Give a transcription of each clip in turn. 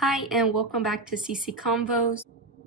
Hi and welcome back to CC Convos.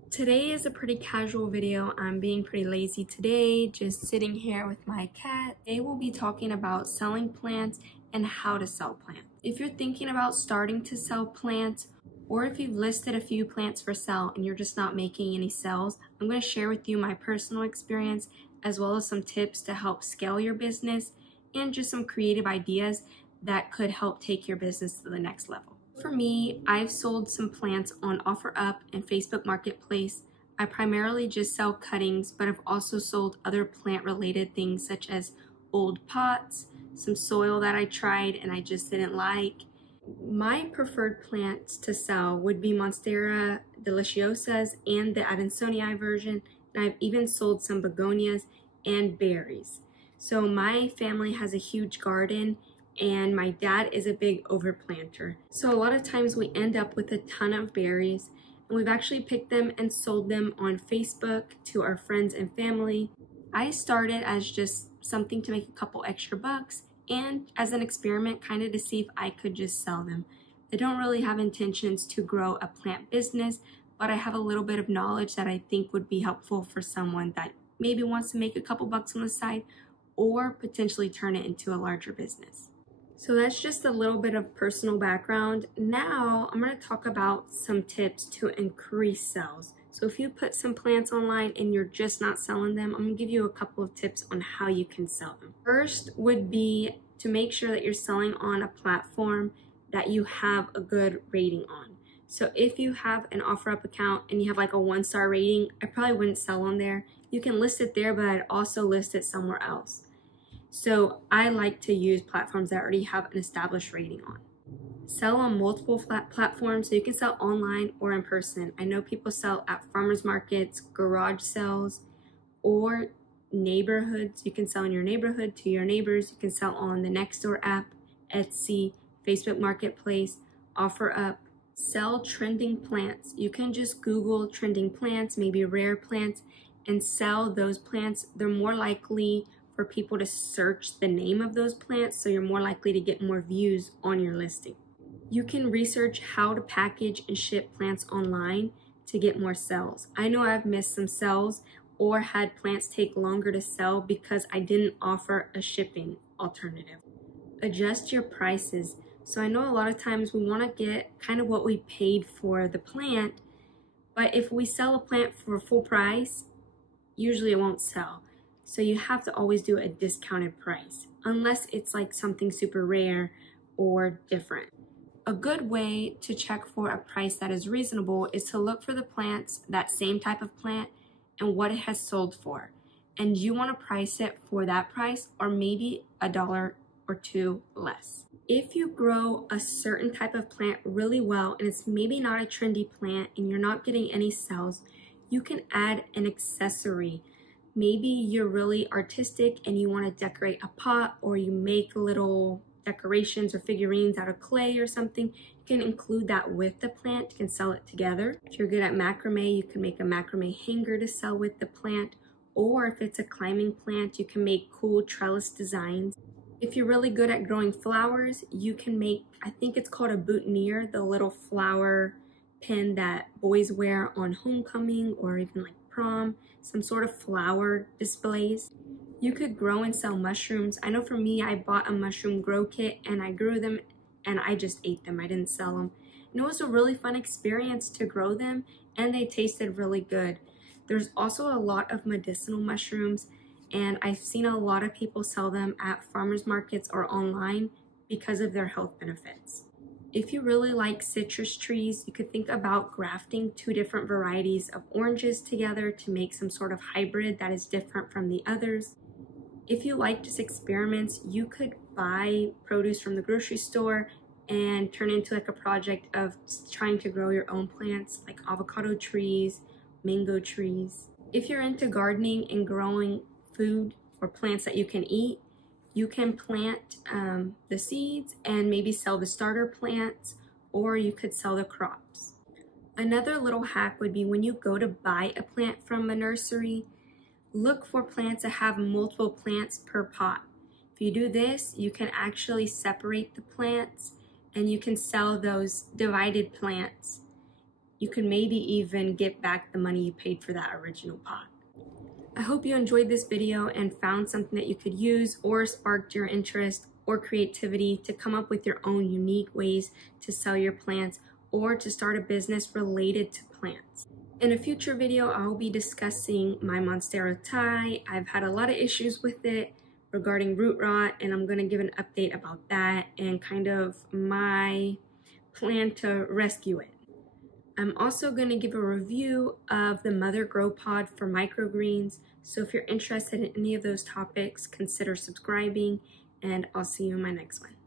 Today is a pretty casual video. I'm being pretty lazy today, just sitting here with my cat. Today we'll be talking about selling plants and how to sell plants. If you're thinking about starting to sell plants, or if you've listed a few plants for sale and you're just not making any sales, I'm going to share with you my personal experience as well as some tips to help scale your business and just some creative ideas that could help take your business to the next level. For me, I've sold some plants on OfferUp and Facebook Marketplace. I primarily just sell cuttings, but I've also sold other plant-related things such as old pots, some soil that I tried and I just didn't like. My preferred plants to sell would be Monstera deliciosas and the Adansonii version, and I've even sold some begonias and berries. So my family has a huge garden, and my dad is a big overplanter. So a lot of times we end up with a ton of berries, and we've actually picked them and sold them on Facebook to our friends and family. I started as just something to make a couple extra bucks and as an experiment kind of to see if I could just sell them. I don't really have intentions to grow a plant business, but I have a little bit of knowledge that I think would be helpful for someone that maybe wants to make a couple bucks on the side or potentially turn it into a larger business. So that's just a little bit of personal background. Now I'm going to talk about some tips to increase sales. So if you put some plants online and you're just not selling them, I'm going to give you a couple of tips on how you can sell them. First would be to make sure that you're selling on a platform that you have a good rating on. So if you have an OfferUp account and you have like a 1-star rating, I probably wouldn't sell on there. You can list it there, but I'd also list it somewhere else. So I like to use platforms that already have an established rating on. Sell on multiple platforms, so you can sell online or in person. I know people sell at farmers markets, garage sales, or neighborhoods. You can sell in your neighborhood to your neighbors. You can sell on the Nextdoor app, Etsy, Facebook Marketplace, OfferUp. Sell trending plants. You can just Google trending plants, maybe rare plants, and sell those plants. They're more likely for people to search the name of those plants, so you're more likely to get more views on your listing. You can research how to package and ship plants online to get more sales. I know I've missed some sales or had plants take longer to sell because I didn't offer a shipping alternative. Adjust your prices. So I know a lot of times we want to get kind of what we paid for the plant, but if we sell a plant for full price, usually it won't sell. So you have to always do a discounted price, unless it's like something super rare or different. A good way to check for a price that is reasonable is to look for the plants, that same type of plant, and what it has sold for. And you want to price it for that price or maybe $1 or $2 less. If you grow a certain type of plant really well and it's maybe not a trendy plant and you're not getting any sales, you can add an accessory. Maybe you're really artistic and you want to decorate a pot, or you make little decorations or figurines out of clay or something. You can include that with the plant. You can sell it together. If you're good at macrame, you can make a macrame hanger to sell with the plant. Or if it's a climbing plant, you can make cool trellis designs. If you're really good at growing flowers, you can make, I think it's called a boutonniere, the little flower pin that boys wear on homecoming or even like prom, some sort of flower displays. You could grow and sell mushrooms. I know for me, I bought a mushroom grow kit and I grew them and I just ate them. I didn't sell them. And it was a really fun experience to grow them and they tasted really good. There's also a lot of medicinal mushrooms and I've seen a lot of people sell them at farmers markets or online because of their health benefits. If you really like citrus trees, you could think about grafting 2 different varieties of oranges together to make some sort of hybrid that is different from the others. If you like just experiments, you could buy produce from the grocery store and turn it into like a project of trying to grow your own plants, like avocado trees, mango trees. If you're into gardening and growing food or plants that you can eat, you can plant the seeds and maybe sell the starter plants, or you could sell the crops. Another little hack would be when you go to buy a plant from a nursery, look for plants that have multiple plants per pot. If you do this, you can actually separate the plants and you can sell those divided plants. You can maybe even get back the money you paid for that original pot. I hope you enjoyed this video and found something that you could use or sparked your interest or creativity to come up with your own unique ways to sell your plants or to start a business related to plants. In a future video, I will be discussing my Monstera Thai. I've had a lot of issues with it regarding root rot, and I'm going to give an update about that and kind of my plan to rescue it. I'm also going to give a review of the Mother Grow Pod for microgreens. So if you're interested in any of those topics, consider subscribing, and I'll see you in my next one.